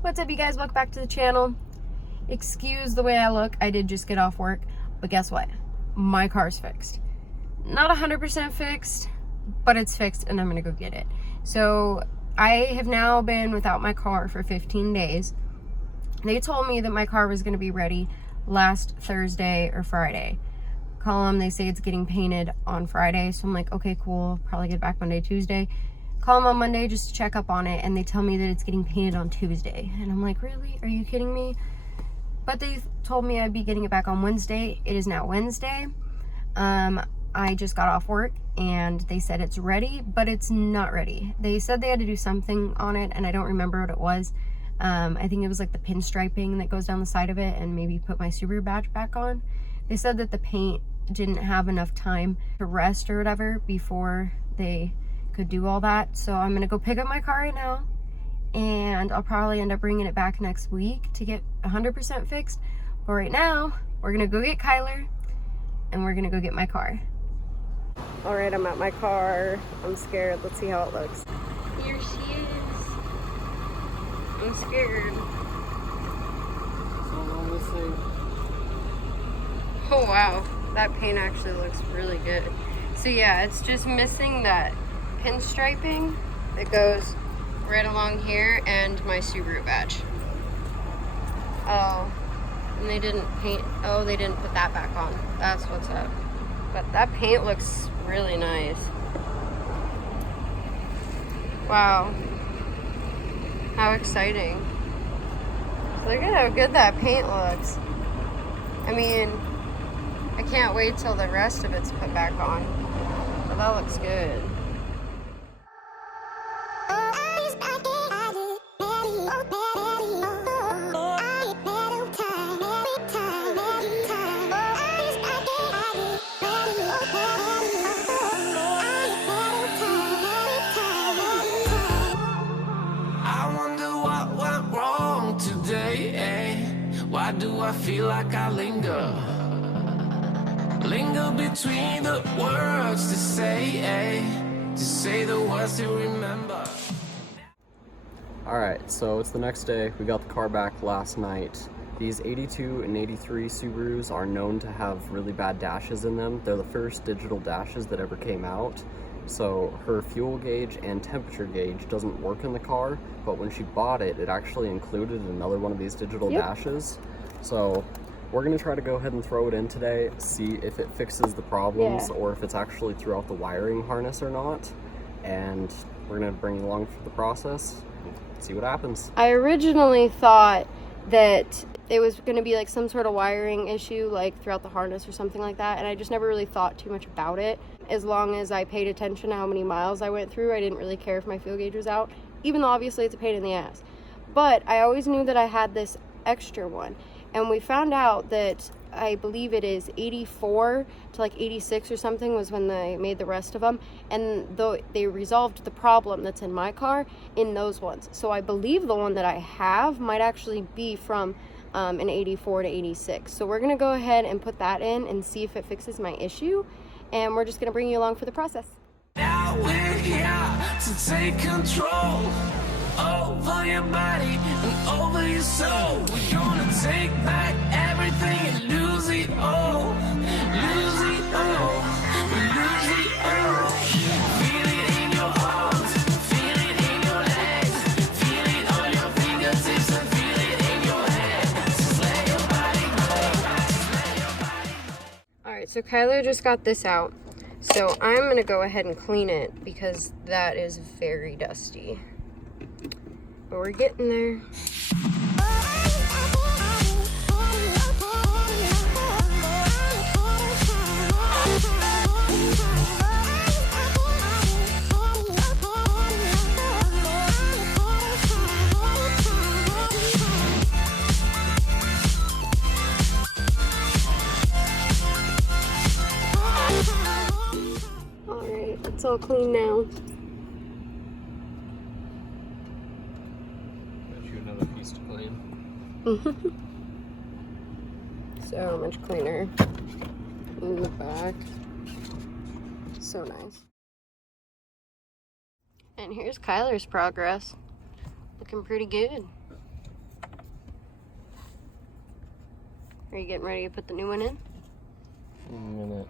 What's up, you guys? Welcome back to the channel. Excuse the way I look. I did just get off work, but guess what? My car's fixed. Not 100% fixed, but it's fixed and I'm gonna go get it. So I have now been without my car for 15 days. They told me that my car was gonna be ready last Thursday or Friday. Call them, they say it's getting painted on Friday. So I'm like, okay, cool. Probably get back Monday, Tuesday. Call them on Monday just to check up on it, and they tell me that it's getting painted on Tuesday. And I'm like, really? Are you kidding me? But they told me I'd be getting it back on Wednesday. It is now Wednesday. I just got off work and they said it's ready, but it's not ready. They said they had to do something on it and I don't remember what it was. I think it was like the pinstriping that goes down the side of it and maybe put my Subaru badge back on. They said that the paint didn't have enough time to rest or whatever before they could do all that. So I'm gonna go pick up my car right now and I'll probably end up bringing it back next week to get 100% fixed. But right now, we're gonna go get Kyler and we're gonna go get my car. All right, I'm at my car. I'm scared. Let's see how it looks. Here she is. I'm scared. Oh wow, that paint actually looks really good. So yeah, it's just missing that pinstriping that goes right along here and my Subaru badge. Oh, and they didn't paint, oh, they didn't put that back on. That's what's up. But that paint looks really nice. Wow. How exciting. Look at how good that paint looks. I mean, I can't wait till the rest of it's put back on. But that looks good. Why do I feel like I linger between the words to say the words to remember. Alright, so it's the next day. We got the car back last night. These 82 and 83 Subarus are known to have really bad dashes in them. They're the first digital dashes that ever came out. So her fuel gauge and temperature gauge doesn't work in the car, but when she bought it, it actually included another one of these digital dashes. So we're gonna try to go ahead and throw it in today, see if it fixes the problems or if it's actually throughout the wiring harness or not. And we're gonna bring it along for the process and see what happens. I originally thought that it was going to be like some sort of wiring issue, like throughout the harness or something like that, and I just never really thought too much about it. As long as I paid attention to how many miles I went through, I didn't really care if my fuel gauge was out, even though obviously it's a pain in the ass. But I always knew that I had this extra one, and we found out that I believe it is 84 to like 86 or something was when they made the rest of them, and though they resolved the problem that's in my car in those ones. So I believe the one that I have might actually be from an 84 to 86. So we're gonna go ahead and put that in and see if it fixes my issue, and we're just gonna bring you along for the process. Now we're here to take control over your body and over your soul. We're gonna take back everything and lose it all. Lose it all. Lose it all. Feel it in your arms. Feel it in your legs. Feel it on your fingertips and feel it in your head. Just let your body go. Just let your body go. Alright, so Kyler just got this out. So I'm gonna go ahead and clean it because that is very dusty. But we're getting there. Alright, it's all clean now. Another piece to clean. So much cleaner in the back. So nice. And here's Kyler's progress. Looking pretty good. Are you getting ready to put the new one in? In a minute.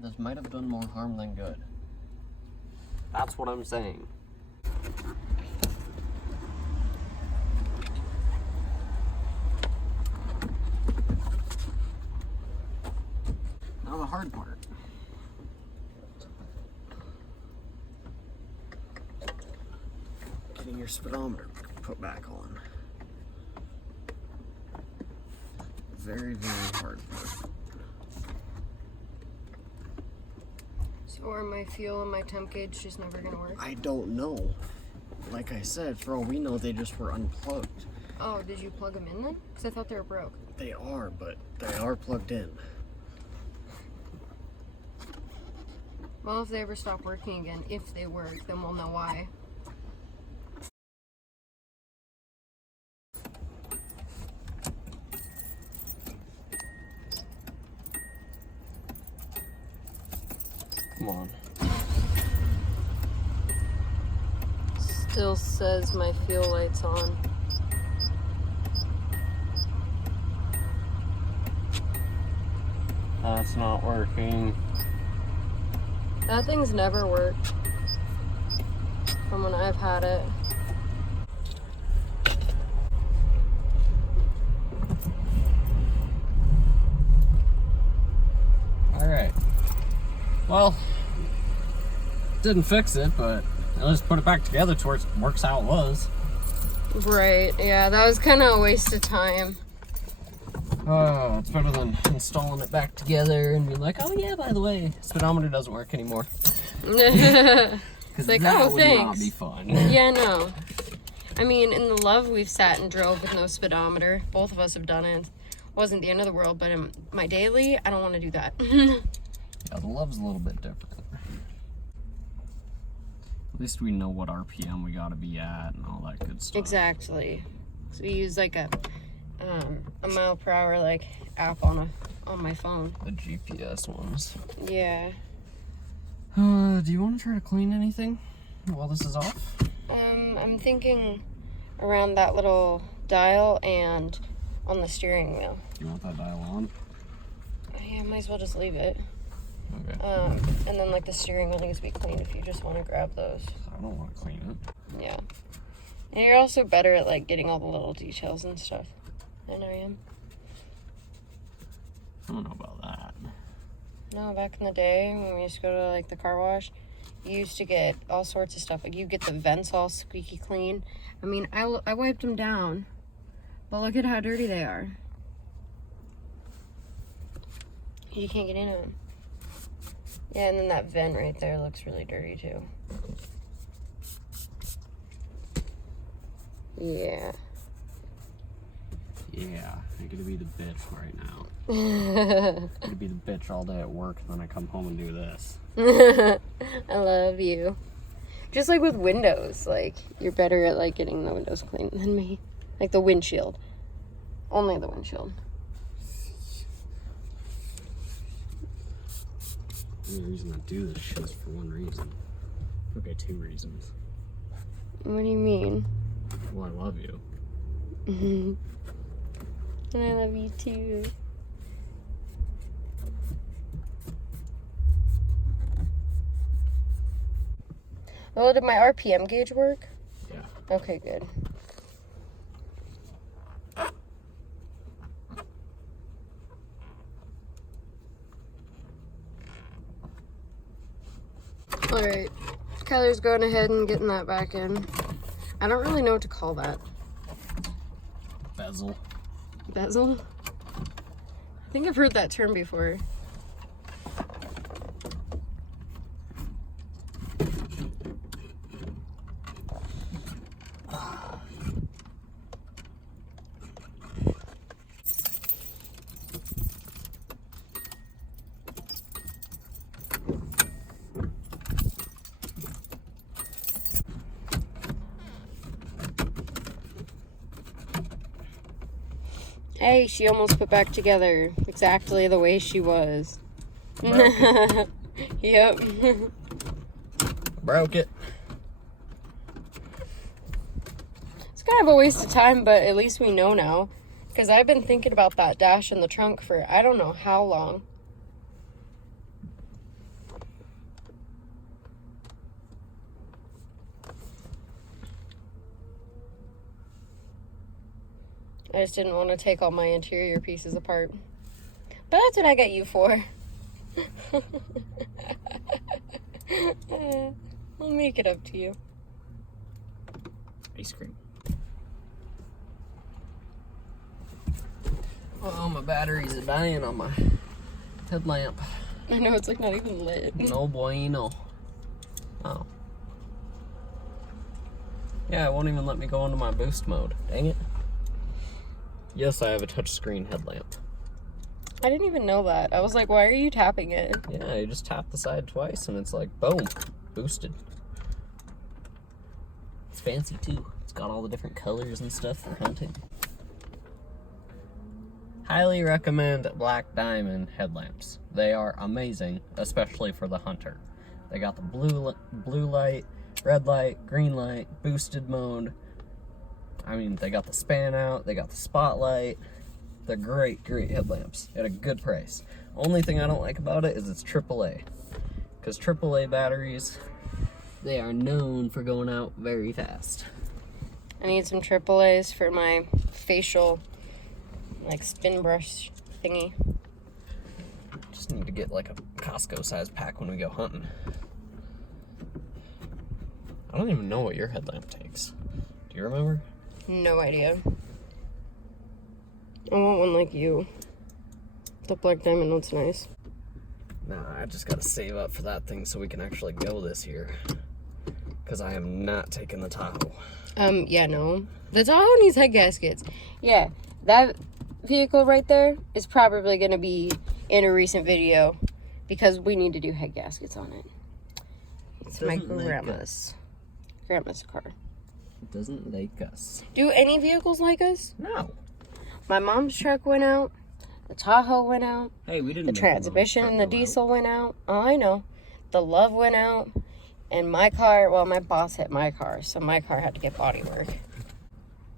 This might have done more harm than good. That's what I'm saying. Now the hard part. Getting your speedometer put back on. Very, very hard part. So are my fuel and my temp gauge just never gonna work? I don't know. Like I said, for all we know, they just were unplugged. Oh, did you plug them in then? Because I thought they were broke. They are, but they are plugged in. Well, if they ever stop working again, if they work, then we'll know why. Come on. Still says my fuel light's on. That's not working. That thing's never worked from when I've had it. Alright. Well, didn't fix it, but at least put it back together to where it works how it was. Right, yeah, that was kind of a waste of time. Oh, it's better than installing it back together and being like, oh yeah, by the way, speedometer doesn't work anymore. It's like, that oh, would thanks. not be fun. Yeah, no. I mean, in the Luv, we've sat and drove with no speedometer. Both of us have done it. Wasn't the end of the world, but in my daily, I don't want to do that. Yeah, the Luv's a little bit different. At least we know what RPM we gotta be at and all that good stuff. Exactly. So we use like a mile per hour like app on my phone. The GPS ones. Yeah. Do you want to try to clean anything while this is off? I'm thinking around that little dial and on the steering wheel. You want that dial on? Yeah, might as well just leave it. Okay. And then like the steering wheel needs to be cleaned if you just want to grab those. I don't want to clean it. Yeah. And you're also better at like getting all the little details and stuff than I am. I don't know about that. No, back in the day when we used to go to like the car wash, you used to get all sorts of stuff. Like you get the vents all squeaky clean. I mean, I wiped them down, but look at how dirty they are. You can't get in them. Yeah, and then that vent right there looks really dirty too. Yeah. Yeah, I'm gonna be the bitch right now. I'm gonna be the bitch all day at work, and then I come home and do this. I love you. Just like with windows, like you're better at like getting the windows clean than me. Like the windshield. Only the windshield. The only reason I do this shit is for one reason. Okay, two reasons. What do you mean? Well, I love you. And I love you too. Well, did my RPM gauge work? Yeah. Okay, good. Alright, Kyler's going ahead and getting that back in. I don't really know what to call that. Bezel. Bezel? I think I've heard that term before. Hey, she almost put back together exactly the way she was. Yep. Broke it. It's kind of a waste of time, but at least we know now. Because I've been thinking about that dash in the trunk for I don't know how long. I just didn't want to take all my interior pieces apart. But that's what I got you for. I'll make it up to you. Ice cream. Oh, my batteries are dying on my headlamp. I know, it's like not even lit. No bueno. Oh. Yeah, it won't even let me go into my boost mode. Dang it. Yes, I have a touchscreen headlamp. I didn't even know that. I was like, why are you tapping it? Yeah, you just tap the side twice and it's like, boom, boosted. It's fancy too. It's got all the different colors and stuff for hunting. Highly recommend Black Diamond headlamps. They are amazing, especially for the hunter. They got the blue light, red light, green light, boosted mode. I mean, they got the span out, they got the spotlight. They're great, great headlamps at a good price. Only thing I don't like about it is it's AAA. Because AAA batteries, they are known for going out very fast. I need some AAAs for my facial, like, spin brush thingy. Just need to get like a Costco size pack when we go hunting. I don't even know what your headlamp takes. Do you remember? No idea. I want one like you. The Black Diamond one's nice. Nah, I just gotta save up for that thing so we can actually go this year. Because I am not taking the Tahoe. Yeah, no. The Tahoe needs head gaskets. Yeah, that vehicle right there is probably gonna be in a recent video because we need to do head gaskets on it. It's my grandma's car. It doesn't like us. Do any vehicles like us? No. My mom's truck went out. The Tahoe went out. Hey, we didn't. The transmission and the diesel went out. Oh, I know. The Luv went out. And my car, well, my boss hit my car, so my car had to get body work.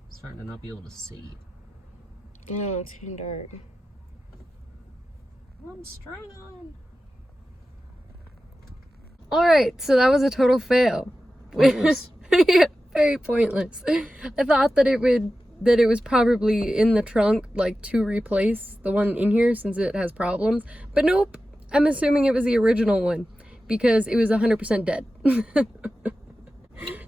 Starting to not be able to see. No, it's getting dark. I'm struggling. Alright, so that was a total fail. Pointless. Yeah, very pointless. I thought that it was probably in the trunk, like, to replace the one in here since it has problems. But nope, I'm assuming it was the original one because it was 100% dead.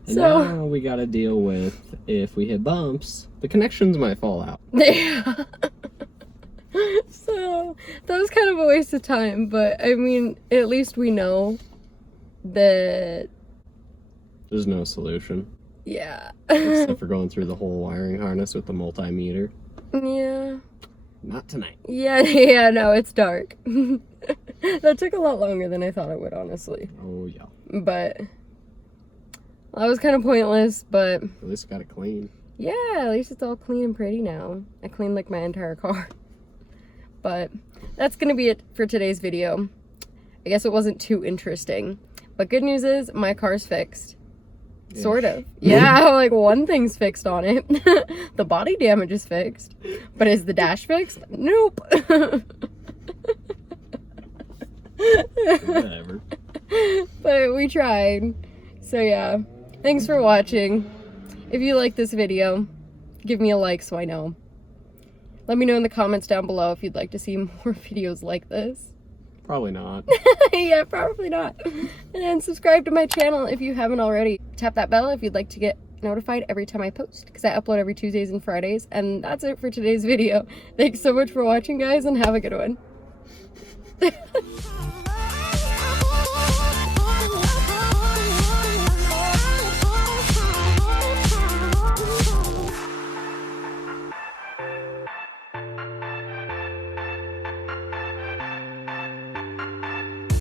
So now we gotta deal with, if we hit bumps, the connections might fall out. Yeah. So that was kind of a waste of time, but I mean, at least we know that There's no solution. yeah. Except for going through the whole wiring harness with the multimeter. Yeah. Not tonight. Yeah, no, it's dark. That took a lot longer than I thought it would, honestly. Oh, yeah. But that was kind of pointless, but At least got it clean. yeah, at least it's all clean and pretty now. I cleaned like my entire car. But that's gonna be it for today's video. I guess it wasn't too interesting. But good news is my car's fixed. Yeah. Sort of. Yeah, like one thing's fixed on it. The body damage is fixed. But is the dash fixed? Nope. Whatever. But we tried. So yeah, thanks for watching. If you like this video, give me a like so I know. Let me know in the comments down below if you'd like to see more videos like this. Probably not. Yeah, probably not. And subscribe to my channel if you haven't already. Tap that bell if you'd like to get notified every time I post, because I upload every Tuesdays and Fridays. And that's it for today's video. Thanks so much for watching, guys, and have a good one.